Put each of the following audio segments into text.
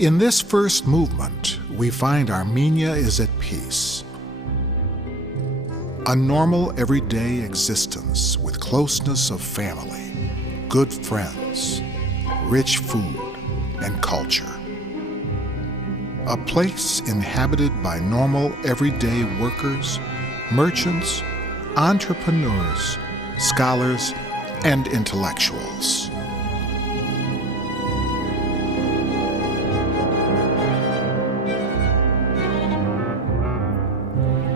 In this first movement, we find Armenia is at peace. A normal, everyday existence with closeness of family, good friends, rich food, and culture. A place inhabited by normal, everyday workers, merchants, entrepreneurs, scholars, and intellectuals.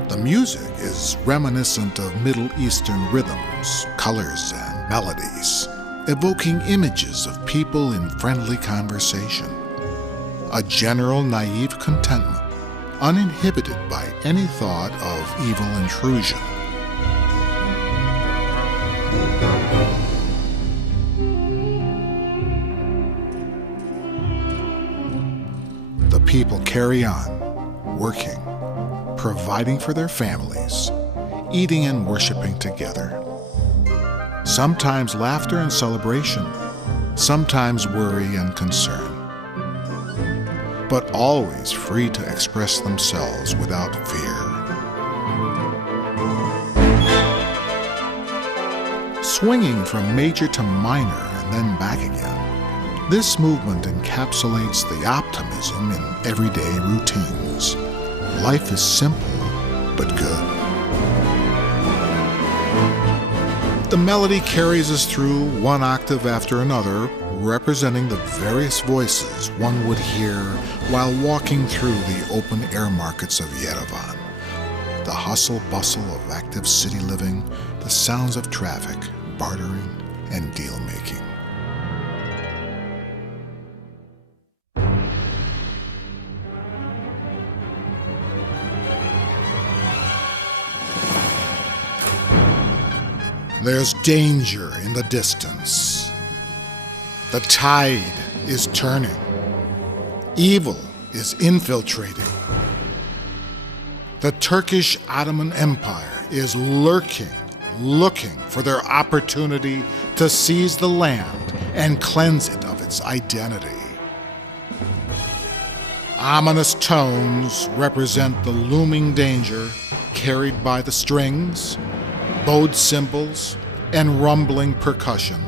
The music is reminiscent of Middle Eastern rhythms, colors, and melodies, evoking images of people in friendly conversation. A general naive contentment, uninhibited by any thought of evil intrusion. The people carry on, working, providing for their families, eating and worshiping together. Sometimes laughter and celebration, sometimes worry and concern, but always free to express themselves without fear. Swinging from major to minor and then back again, this movement encapsulates the optimism in everyday routines. Life is simple, but good. The melody carries us through one octave after another, representing the various voices one would hear while walking through the open-air markets of Yerevan. The hustle-bustle of active city living, the sounds of traffic, bartering, and deal-making. There's danger in the distance. The tide is turning. Evil is infiltrating. The Turkish Ottoman Empire is lurking, looking for their opportunity to seize the land and cleanse it of its identity. Ominous tones represent the looming danger carried by the strings, bowed cymbals, and rumbling percussion.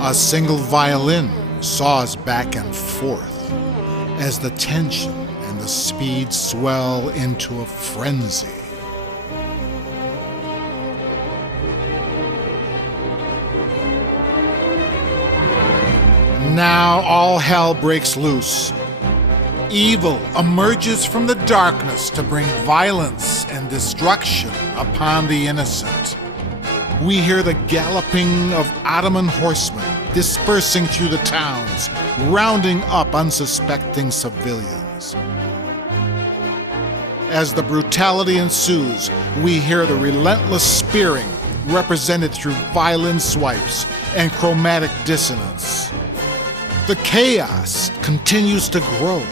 A single violin saws back and forth as the tension and the speed swell into a frenzy. Now all hell breaks loose. Evil emerges from the darkness to bring violence and destruction upon the innocent. We hear the galloping of Ottoman horsemen dispersing through the towns, rounding up unsuspecting civilians. As the brutality ensues, we hear the relentless spearing represented through violin swipes and chromatic dissonance. The chaos continues to grow.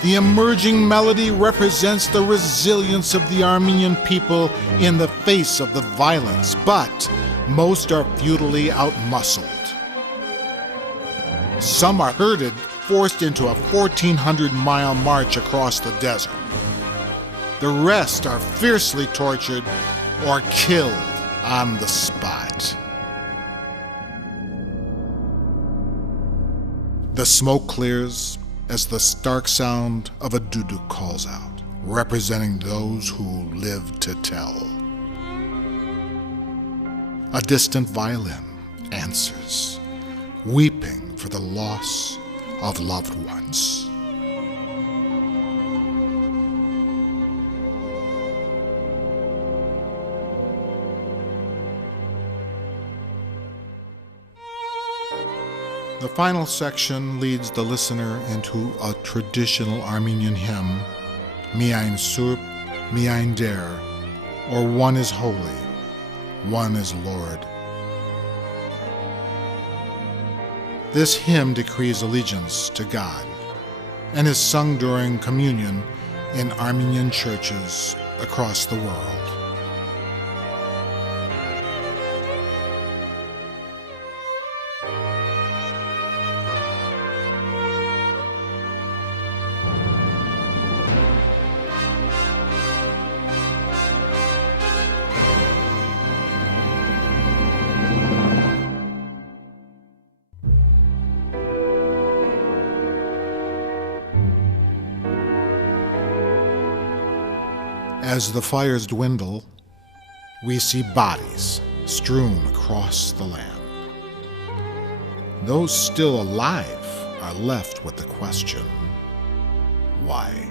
The emerging melody represents the resilience of the Armenian people in the face of the violence, but most are futilely outmuscled. Some are herded, forced into a 1,400-mile march across the desert. The rest are fiercely tortured or killed on the spot. The smoke clears as the stark sound of a duduk calls out, representing those who live to tell. A distant violin answers, weeping for the loss of loved ones. The final section leads the listener into a traditional Armenian hymn, Miain Surp, Miain Der, or One is Holy, One is Lord. This hymn decrees allegiance to God and is sung during communion in Armenian churches across the world. As the fires dwindle, we see bodies strewn across the land. Those still alive are left with the question, why?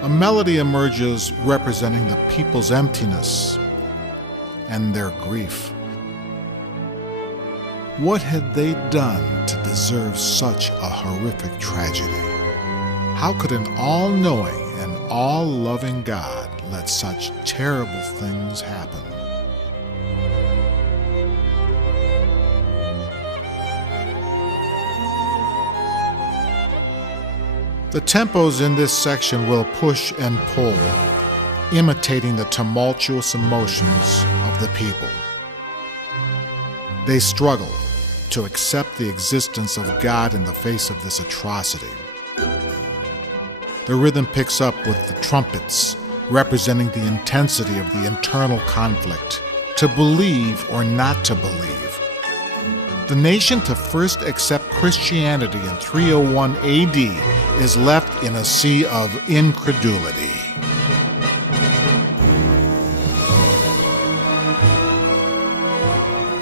A melody emerges representing the people's emptiness and their grief. What had they done to deserve such a horrific tragedy? How could an all-knowing and all-loving God let such terrible things happen? The tempos in this section will push and pull, imitating the tumultuous emotions of the people. They struggle to accept the existence of God in the face of this atrocity. The rhythm picks up with the trumpets, representing the intensity of the internal conflict, to believe or not to believe. The nation to first accept Christianity in 301 AD is left in a sea of incredulity.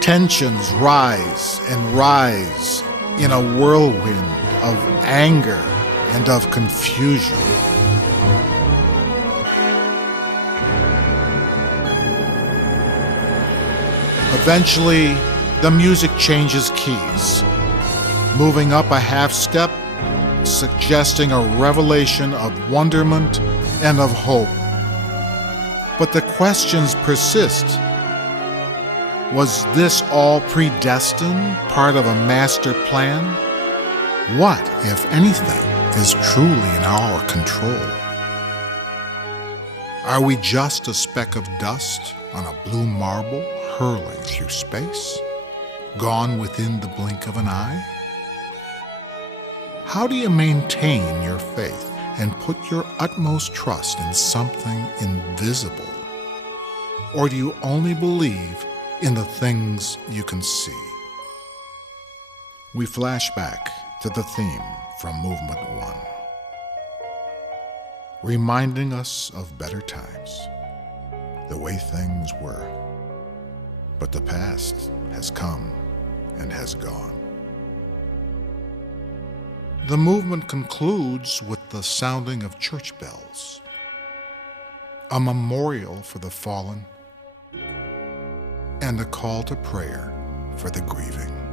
Tensions rise and rise in a whirlwind of anger and of confusion. Eventually, the music changes keys, moving up a half step, suggesting a revelation of wonderment and of hope. But the questions persist. Was this all predestined, part of a master plan? What, if anything, is truly in our control? Are we just a speck of dust on a blue marble hurling through space, gone within the blink of an eye? How do you maintain your faith and put your utmost trust in something invisible? Or do you only believe in the things you can see? We flash back to the theme from Movement 1, reminding us of better times, the way things were. But the past has come and has gone. The movement concludes with the sounding of church bells, a memorial for the fallen, and a call to prayer for the grieving.